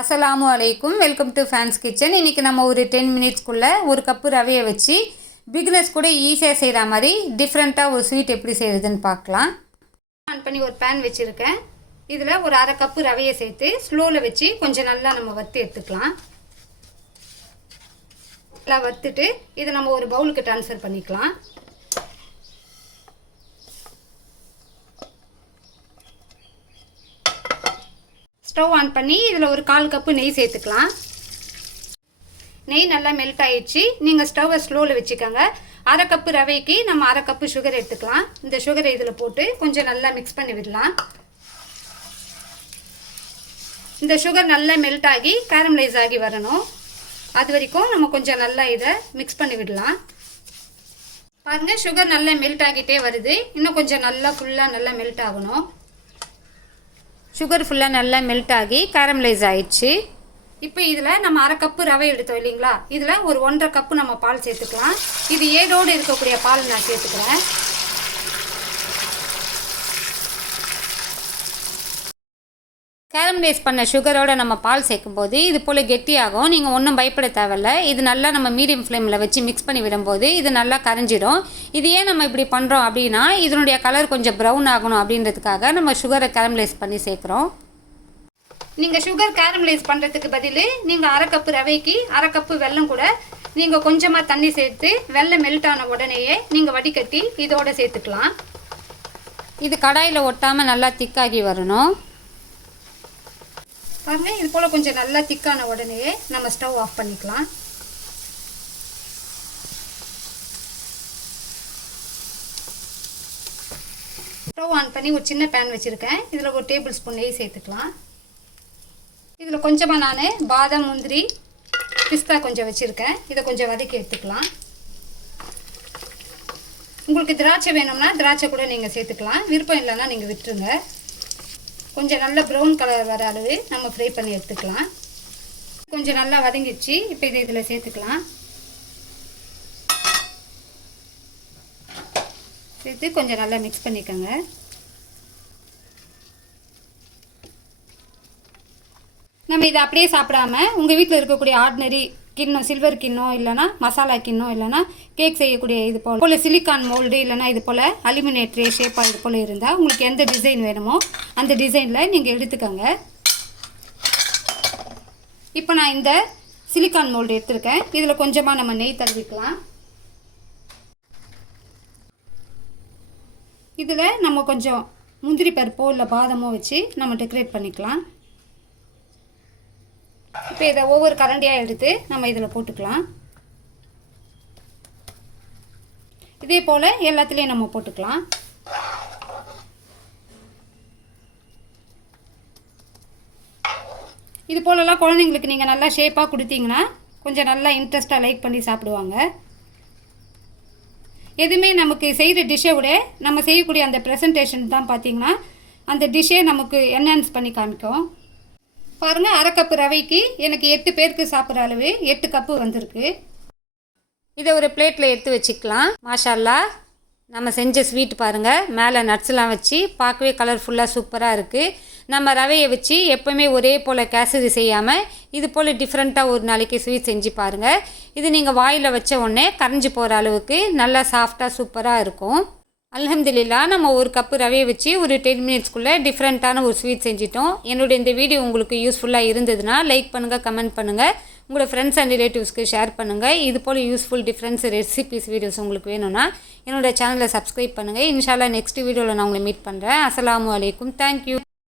அஸ்லாம் அலைக்கும். Welcome to fans kitchen இன்றைக்கி நம்ம ஒரு டென் மினிட்ஸ்க்குள்ளே ஒரு கப்பு ரவையை வச்சு பிகினர்ஸ் கூட ஈஸியாக செய்கிற மாதிரி டிஃப்ரெண்ட்டாக ஒரு ஸ்வீட் எப்படி செய்கிறதுன்னு பார்க்கலாம். ஆன் பண்ணி ஒரு பேன் வச்சுருக்கேன். இதில் ஒரு அரை கப்பு ரவையை சேர்த்து ஸ்லோவில் வச்சு கொஞ்சம் நல்லா நம்ம வறுத்து எடுத்துக்கலாம். நல்லா வறுத்துட்டு இதை நம்ம ஒரு பவுலுக்கு ட்ரான்ஸ்ஃபர் பண்ணிக்கலாம். ஸ்டவ் ஆன் பண்ணி இதில் ஒரு கால் கப்பு நெய் சேர்த்துக்கலாம். நெய் நல்லா மெல்ட் ஆயிடுச்சு. நீங்கள் ஸ்டவ்வை ஸ்லோவில் வச்சுக்கோங்க. அரை கப்பு ரவைக்கு நம்ம அரை கப்பு சுகர் எடுத்துக்கலாம். இந்த சுகரை இதில் போட்டு கொஞ்சம் நல்லா மிக்ஸ் பண்ணி விடலாம். இந்த சுகர் நல்லா மெல்ட் ஆகி கேரமலைஸ் ஆகி வரணும். அது வரைக்கும் நம்ம கொஞ்சம் நல்லா இதை மிக்ஸ் பண்ணி விடலாம். பாருங்கள் சுகர் நல்லா மெல்ட் ஆகிட்டே வருது. இன்னும் கொஞ்சம் நல்லா ஃபுல்லாக நல்லா மெல்ட் ஆகணும். சுகர் ஃபுல்லாக நல்லா மெல்ட் ஆகி கேரமலைஸ் ஆயிடுச்சு. இப்போ இதில் நம்ம அரை கப்பு ரவை எடுத்தோம் இல்லைங்களா? இதில் ஒரு ஒன்றரை கப்பு நம்ம பால் சேர்த்துக்கலாம். இது ஏடோடு இருக்கக்கூடிய பால் நான் சேர்த்துக்கிறேன். கேரமலைஸ் பண்ண சுகரோட நம்ம பால் சேர்க்கும்போது இது போல் கெட்டியாகும். நீங்கள் ஒன்றும் பயப்பட தேவையில்ல. இது நல்லா நம்ம மீடியம் ஃப்ளேமில் வச்சு மிக்ஸ் பண்ணி விடும்போது இது நல்லா கரைஞ்சிடும். இது ஏன் நம்ம இப்படி பண்ணுறோம் அப்படின்னா இதனுடைய கலர் கொஞ்சம் ப்ரௌன் ஆகணும் அப்படின்றதுக்காக நம்ம சுகரை கேரமலைஸ் பண்ணி சேர்க்குறோம். நீங்கள் சுகர் கேரமலைஸ் பண்ணுறதுக்கு பதில் நீங்கள் அரை கப்பு ரவைக்கு அரை கப்பு வெல்லம் கூட நீங்கள் கொஞ்சமாக தண்ணி சேர்த்து வெள்ளம் மெல்ட் ஆன உடனேயே நீங்கள் வடிகட்டி இதோட சேர்த்துக்கலாம். இது கடாயில் ஒட்டாமல் நல்லா திக்காகி வரணும். பாருங்கள் இது போல் கொஞ்சம் நல்லா திக்கான உடனேயே நம்ம ஸ்டவ் ஆஃப் பண்ணிக்கலாம். ஸ்டவ் ஆன் பண்ணி ஒரு சின்ன பேன் வச்சுருக்கேன். இதில் ஒரு டேபிள் ஸ்பூன் நெய் சேர்த்துக்கலாம். இதில் கொஞ்சமாக நான் பாதாம் முந்திரி பிஸ்தா கொஞ்சம் வச்சுருக்கேன். இதை கொஞ்சம் வதக்கி எடுத்துக்கலாம். உங்களுக்கு திராட்சை வேணும்னா திராட்சை கூட நீங்கள் சேர்த்துக்கலாம். விருப்பம் இல்லைன்னா நீங்கள் விட்டுருங்க. கொஞ்சம் நல்ல ப்ரௌன் கலர் வர அளவு நம்ம ஃப்ரை பண்ணி எடுத்துக்கலாம். கொஞ்சம் நல்லா வதங்கிடுச்சு. இப்போ இதை இதில் சேர்த்துக்கலாம். சேர்த்து கொஞ்சம் நல்லா மிக்ஸ் பண்ணிக்கோங்க. நம்ம இதை அப்படியே சாப்பிடாம உங்கள் வீட்டில் இருக்கக்கூடிய ஆர்டினரி கிண்ணம் சில்வர் கிண்ணம் இல்லைனா மசாலா கிண்ணம் இல்லைனா கேக் செய்யக்கூடிய இது போல் போல் சிலிக்கான் மோல்டு இல்லைனா இது போல் அலுமினியம் ட்ரே ஷேப்பாக இது போல் இருந்தால் உங்களுக்கு எந்த டிசைன் வேணுமோ அந்த டிசைனில் நீங்கள் எடுத்துக்கோங்க. இப்போ நான் இந்த சிலிக்கான் மோல்டு எடுத்திருக்கேன். இதில் கொஞ்சமாக நம்ம நெய் தருவிக்கலாம் இதில் நம்ம கொஞ்சம் முந்திரி பருப்போ இல்லை பாதமோ வச்சு நம்ம டெக்கரேட் பண்ணிக்கலாம். இப்போ இதை ஒவ்வொரு கரண்டியாக எடுத்து நம்ம இதில் போட்டுக்கலாம். இதே போல் எல்லாத்துலேயும் நம்ம போட்டுக்கலாம். இது போலலாம் குழந்தைங்களுக்கு நீங்கள் நல்லா ஷேப்பாக கொடுத்தீங்கன்னா கொஞ்சம் நல்லா இன்ட்ரெஸ்ட்டாக லைக் பண்ணி சாப்பிடுவாங்க. எதுவுமே நமக்கு செய்கிற டிஷ்ஷை விட நம்ம செய்யக்கூடிய அந்த ப்ரெசன்டேஷன் தான் பார்த்தீங்கன்னா அந்த டிஷ்ஷே நமக்கு என்ஹான்ஸ் பண்ணி காமிக்கும். பாருங்கள் அரை கப்பு ரவைக்கு எனக்கு எட்டு பேருக்கு சாப்பிட்ற அளவு எட்டு கப்பு வந்திருக்கு. இதை ஒரு பிளேட்டில் எடுத்து வச்சுக்கலாம். மாஷால்லா நம்ம செஞ்ச ஸ்வீட் பாருங்கள் மேலே நட்ஸ்லாம் வச்சு பார்க்கவே கலர்ஃபுல்லாக சூப்பராக இருக்குது நம்ம ரவையை வச்சு எப்போவுமே ஒரே போல் கேசரி செய்யாமல் இது போல் டிஃப்ரெண்ட்டாக ஒரு நாளைக்கு ஸ்வீட் செஞ்சு பாருங்கள் இது நீங்கள் வாயில் வச்ச உடனே கரைஞ்சி போகிற அளவுக்கு நல்லா சாஃப்டாக சூப்பராக இருக்கும். அலமதுல்லா நம்ம ஒரு கப்பு ரவையை வச்சு ஒரு டென் மினிட்ஸ்க்குள்ளே டிஃப்ரெண்ட்டான ஒரு ஸ்வீட் செஞ்சிட்டோம். என்னுடைய இந்த வீடியோ உங்களுக்கு யூஸ்ஃபுல்லாக இருந்ததுன்னா லைக் பண்ணுங்கள் கமெண்ட் பண்ணுங்கள் உங்களோட ஃப்ரெண்ட்ஸ் அண்ட் ரிலேட்டிவ்ஸ்க்கு ஷேர் பண்ணுங்கள் இது போல் யூஸ்ஃபுல் டிஃப்ரெண்ட்ஸ் ரெசிபிஸ் வீடியோஸ் உங்களுக்கு வேணும்னா என்னோடய சேனலை சப்ஸ்கிரைப் பண்ணுங்கள் இன்ஷால்லா நெக்ஸ்ட் வீடியோவில் நான் உங்களை மீட் பண்ணுறேன் அஸ்லாம் வலைக்கும் தேங்க்யூ